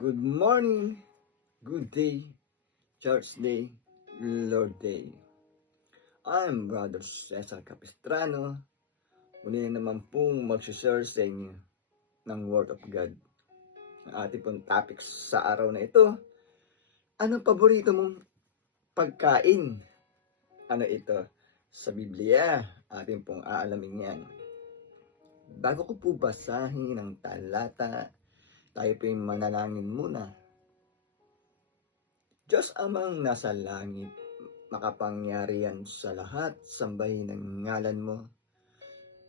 Good morning, good day, church day, Lord day. I'm Brother Cesar Capistrano. Muli na naman pong mag-share sa inyo ng Word of God. Ang ating pong topic sa araw na ito, ano paborito mong pagkain? Ano ito? Sa Biblia, ating pong aalamin yan. Bago ko po basahin ang talata, tayo po yung manalangin muna. Diyos amang nasa langit, makapangyarihan sa lahat, sambahin ang ngalan mo.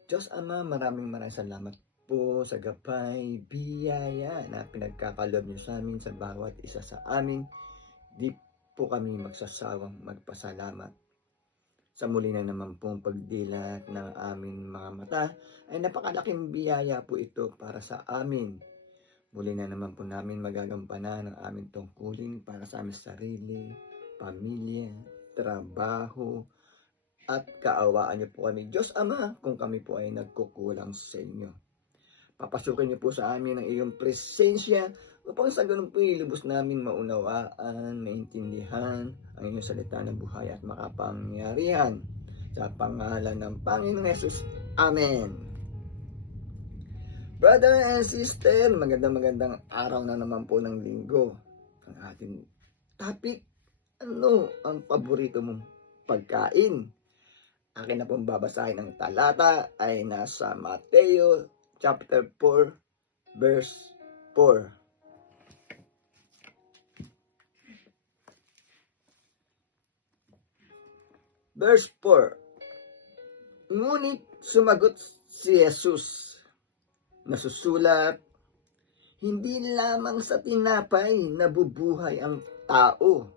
Diyos Ama, maraming salamat po sa gabay, biyaya na pinagkakalob niyo sa amin sa bawat isa sa amin. Di po kami magsasawang magpasalamat. Sa muli na naman pong pagdilat ng aming mga mata, ay napakalaking biyaya po ito para sa amin. Muli na naman po namin magagampanan ang aming tungkulin para sa aming sarili, pamilya, trabaho, at kaawaan niyo po kami, Diyos Ama, kung kami po ay nagkukulang sa inyo. Papasukin niyo po sa amin ang iyong presensya upang sa ganun po ilubos namin maunawaan, maintindihan ang inyong salita ng buhay at makapangyarihan. Sa pangalan ng Panginoong Yesus. Amen. Brother and sister, magandang araw na naman po ng linggo. Ang ating topic, ano ang paborito mong pagkain? Akin na pong babasahin ang talata ay nasa Mateo chapter 4 verse 4. Verse 4. Ngunit sumagot si Jesus, nasusulat, hindi lamang sa tinapay nabubuhay ang tao,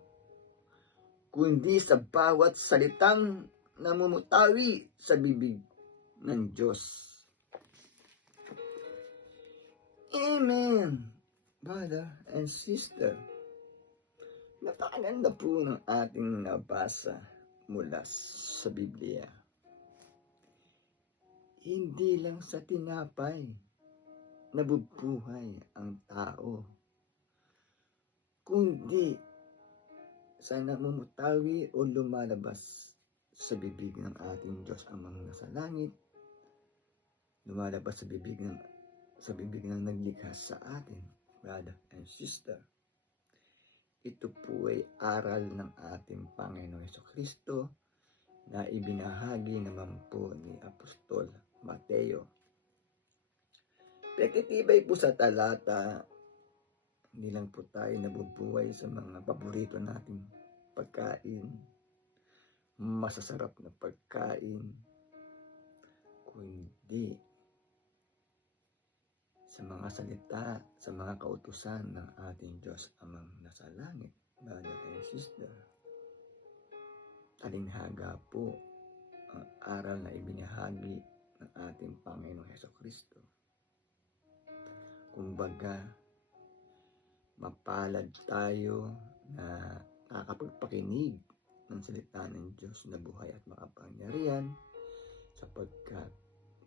kundi sa bawat salitang namumutawi sa bibig ng Diyos. Amen, brother and sister. Napakaganda po ng ating nabasa mula sa Biblia. Hindi lang sa tinapay nabubuhay ang tao, kundi sa namumutawi o lumalabas sa bibig ng ating Diyos amang nasa langit, lumalabas sa bibig ng naglikha sa atin, brother and sister. Ito po ay aral ng ating Panginoong Jesucristo na ibinahagi naman po ni Apostol Mateo. Pagtitibay po sa talata, hindi lang po tayo nabubuhay sa mga paborito nating pagkain, masasarap na pagkain, kundi sa mga salita, sa mga kautusan ng ating Diyos amang nasa langit, brother and sister. Talinhaga po ang aral na ibinahagi ng ating Panginoong Jesucristo. Kumbaga, mapalad tayo na nakakapagpakinig ng salita ng Diyos na buhay at makapangyarihan, sapagkat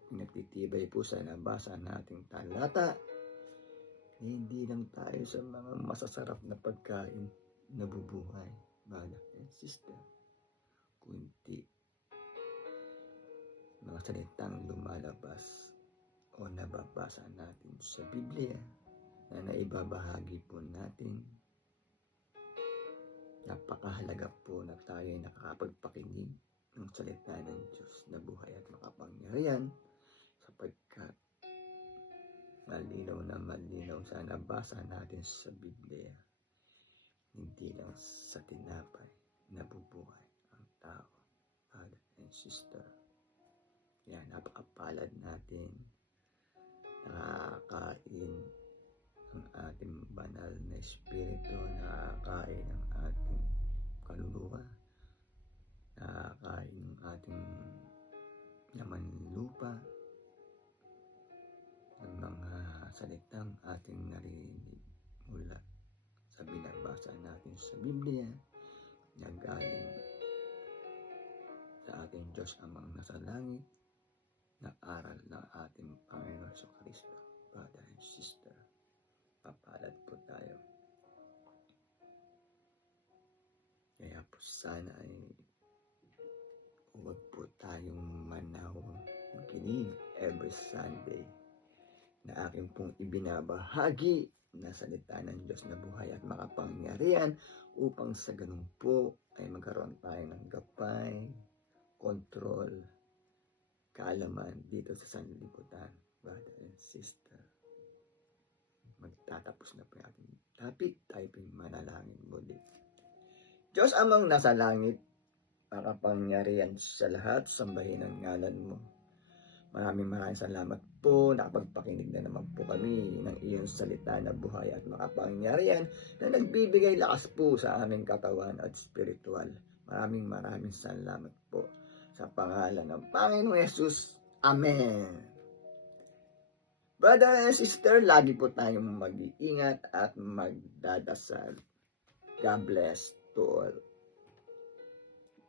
pinagtitibay po sa nabasa nating talata, hindi lang tayo sa mga masasarap na pagkain nabubuhay, brother and sister, kundi mga salitang lumalabas o nababasa natin sa Biblia na naibabahagi po natin. Napakahalaga po na tayo ay nakakapagpakinig ng salita ng Diyos na buhay at makapangyarihan, sapagkat malinaw na malinaw sa nabasa natin sa Biblia, hindi lang sa tinapay nabubuhay ang tao, brother and sister. Kaya napakapalad natin, nakakain ang ating banal na espiritu, nakakain ang ating kaluluwa, nakakain ang ating laman lupa, ng mga salitang ating narinig mula sa binabasa natin sa Biblia na galing sa ating Diyos amang nasa langit, na aral ng ating Panginoon Jesucristo, brother and sister. papalad po tayo. Kaya po sana ay huwag po tayong makinig every Sunday na aking pong ibinabahagi na salita ng Diyos na buhay at makapangyarihan upang sa ganun po ay magkaroon tayo ng gabay, control, kaalaman dito sa sanlibutan, brother and sister. Magtatapos na po yung ating topic, tayo po yung manalangin muli. Diyos amang nasa langit, makapangyarihan sa lahat, sambahin ang ngalan mo. Maraming salamat po, nakapagpakinig na naman po kami ng iyong salita na buhay at makapangyarihan na nagbibigay lakas po sa aming katawan at spiritual. Maraming salamat po sa pangalan ng Panginoong Yesus. Amen. Brother and sister, lagi po tayong mag-iingat at magdadasal. God bless to all.